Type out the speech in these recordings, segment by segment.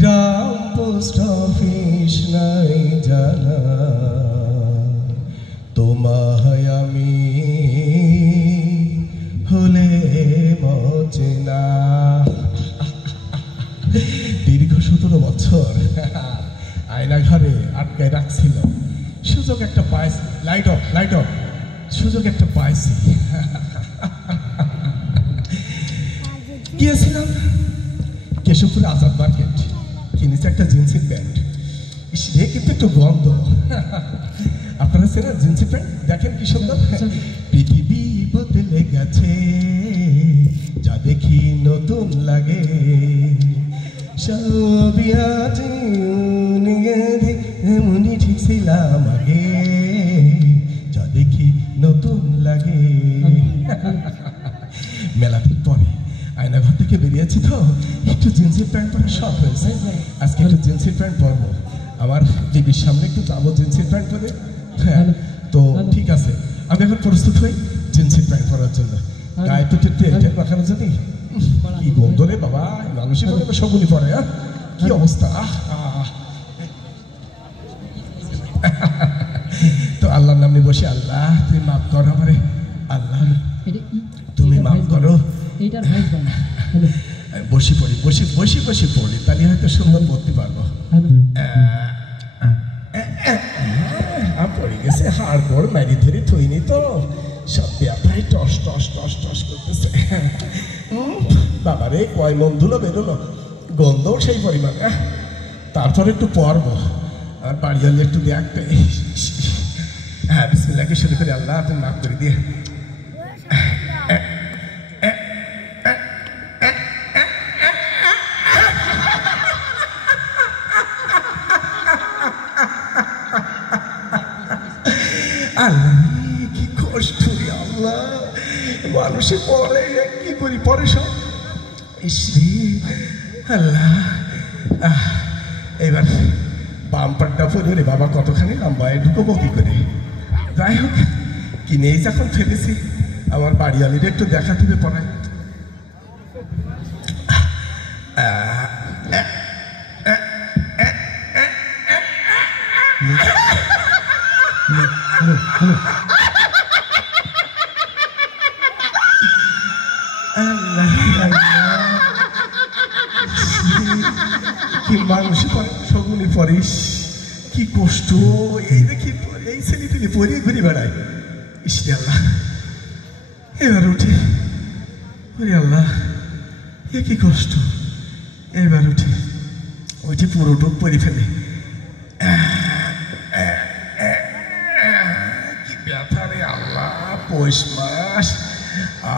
গ্রাম post office নাই জানা, তোমায় আমি হলে মজেনা। দীর্ঘ 17 বছর আয়না ঘরে আটকায় রাখছিল, সুযোগ একটা পাইছি। Light off, light off. সুযোগ একটা পাইছি। গিয়েছিলাম কেশবপুর আজাদ মার্কেট, কিনেছে একটা জিন্সের প্যান্ট। সে কিন্তু একটু গন্ধ। আপনারা চেনেন জিন্সের প্যান্ট? দেখেন কি সুন্দর। পৃথিবী বদলে গেছে, যা দেখি নতুন লাগে। সবই আছে এমনই ঠিক ছিলাম আগে, যা দেখি নতুন লাগে। মেলাদিন পরে আয়নাঘর থেকে বেরিয়েছি তো একটু জিন্সের প্যান্ট পরে শখ হয়েছে। আজকে একটু জিন্সের প্যান্ট পরবো, আমার টিভির সামনে একটু যাবো জিন্সের প্যান্ট পরে। হ্যাঁ, তো ঠিক আছে, আমি এখন প্রস্তুত হই জিন্সের প্যান্ট পরার জন্য। গায়ে তো টেট মাখানো জানি কি গন্ধ রে বাবা, মানুষই বলে সবুনি পরে। কি অবস্থা! তো আল্লাহর নাম নিয়ে বসে, আল্লাহ তুমি মাফ করো আমারে, আল্লাহ তুমি মাফ করো। বসে পড়ি, বসে পড়ি, তাহলে হয়তো সুন্দর পড়তে পারবো। পড়ে গেছে, হাড় গোড় মারি ধরে থইনি তো, সব ব্যাপারে টস টস টস টস করতেছে। বাবারে কয় মন ধুলো বেরোলো, গন্ধও সেই পরিমাণে। তারপর একটু পরবো, আর বাড়ি হলে একটু দেখবে। হ্যাঁ, বিসমিল্লাহকে শুরু করে, আল্লাহ তুমি মাফ করে দিয়ে। আল্লাহ কি কষ্ট রে আল্লাহ, মানুষে পরে কি করি পরে সব। ইসরে আল্লাহ, এবার বাম্পারটা পরে রে বাবা কতখানি লম্বায় ঢুকবো কি করে। যাই হোক, কিনেই যখন ফেলেছি, আমার বাড়িওয়ালির একটু দেখা দিবে পড়ায়। কি মানুষ সগুনি পরিস, কি কষ্ট। এই দেখি এই ছেলে পেলে পরে ঘুরে বেড়ায়। ইসরে আল্লাহ, এবার উঠে, ওরে আল্লাহ এ কি কষ্ট। এবার উঠে পুরো টুক পরে ফেলে। কি ব্যথা রে আল্লাহ, পৌষ মাস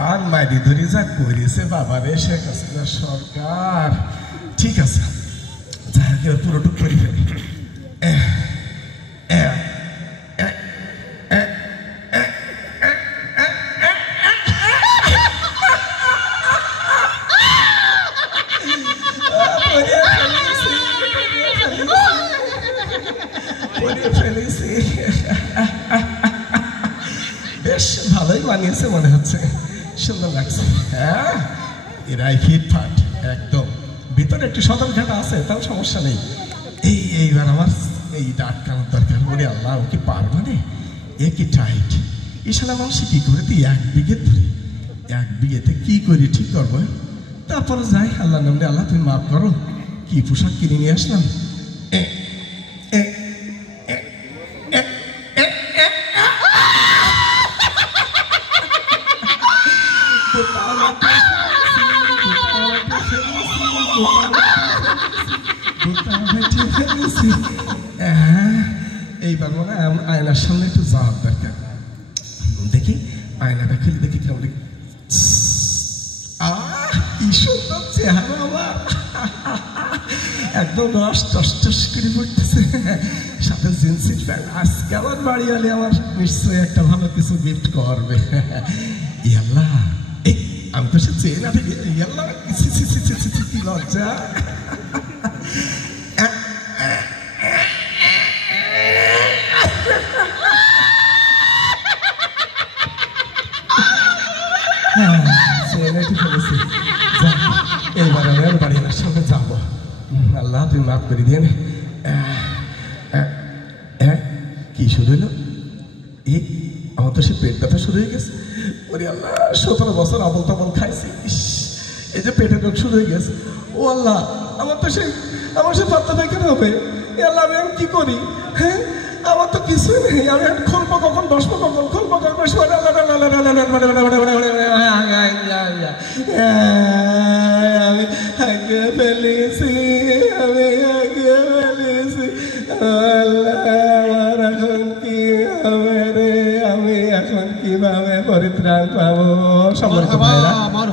আর মারি ধরে যা করেছে বাবারে শেখ হাসিনা সরকার। ঠিক আছে, যাকে পুরো টুক পরে ফেলে। বেশ ভালোই বানিয়েছে মনে হচ্ছে, সুন্দর লাগছে। হ্যাঁ, এরাই ফিটফাট একদম। ভিতরে একটু সদর ঘাটা আছে, তাও সমস্যা নেই। এইবার আমার এইটা আটকানোর দরকার। বলে আল্লাহ ওকে পারবো না, এ কি টাইট। এছাড়া মানুষ কি করে তুই 1 বিঘে ধরে 1 বিঘেতে কি করি ঠিক করবো। তারপরে যাই, আল্লাহ নামে, আল্লাহ তুমি মাফ করো। কি পোশাক কিনে নিয়ে আসলাম। এইবার মনে হয় আয়নার সামনে একটু যাওয়ার দরকার। দেখি আয়নাটা খুলে দেখি কেমন। কি সুন্দর চেহারা আমার, একদম রস টস টস করে পড়তেছে, সাথে জিন্সের প্যান্ট। আজকে আমার বাড়ি হলে আমার নিশ্চয়ই একটা ভালো কিছু গিফট করবে। ইয়াল্লাহ, আমি তো সে চেয়ে না থেকে, ইয়াল্লাহ কি লজ্জা। চেয়ে ফেলেছি, এইবার আমি বাড়িওয়ালার সঙ্গে যাবো। আল্লাহ তুমি মাফ করে দিয়ে কি শুরু হলো? এই আমার তো সে পেট ব্যথা শুরু হয়ে গেছে। ওরে আল্লাহ, 17 বছর আবল তাবল খাইছি, এই যে পেটের রোগ শুরু হয়ে গেছে। ও আল্লাহ, আমার সে পাত্তা পায়খানা হবে। এ আল্লাহ, আমি কি করি? হ্যাঁ, আমার তো কিছুই নেই। আমি খুলবো কখন, বসবো কখন, খুলবো কখন, বসবো। আমি আগে ফেলেছি, আমার এখন কি হবে রে? আমি এখন কিভাবে পরিত্রাণ পাবো? সম্মানিত ভাইরা,